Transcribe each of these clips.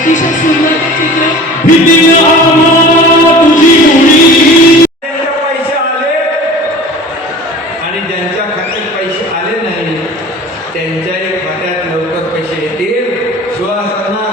अतिशय सुंदर चित्र. पैसे आले आणि ज्यांच्या खात्यात पैसे आले नाही त्यांच्याही खात्यात लवकर पैसे येतील. सुहासांना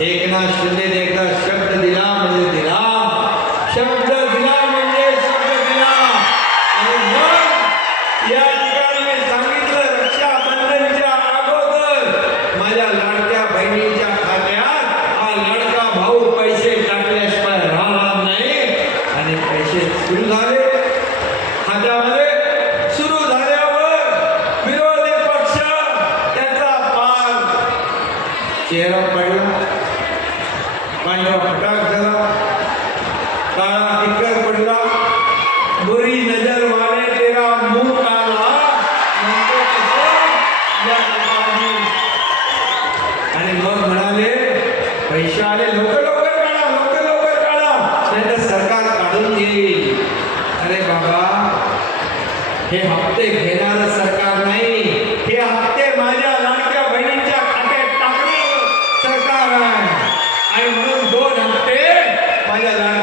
एकनाथ शिंदे एकदा शब्द दिला म्हणजे दिला शब्द दिला म्हणजे शब्द दिला. आणि मग या ठिकाणी मी सांगितलं रक्षाबंधनच्या अगोदर माझ्या लाडक्या बहिणीच्या खात्यात हा लाडका भाऊ पैसे टाकल्याशिवाय राहणार नाही. आणि पैसे सुरू झाले. खात्यामध्ये सुरू झाल्यावर पक्ष चेहरा पडला. पांढरा फटाक झाला. काळा टिकर पडला. बुरी नजर मारे तेरा मुंह काला आणि मग म्हणाले पैसे आले लवकर लवकर काढा लवकर लवकर काढा. नाही सरकार काढून घेईल अरे बाबा हे हप्ते घेणारं सरकार नाही हे हप्ते माझ्या लाडक्या बहिणींच्या खात्यात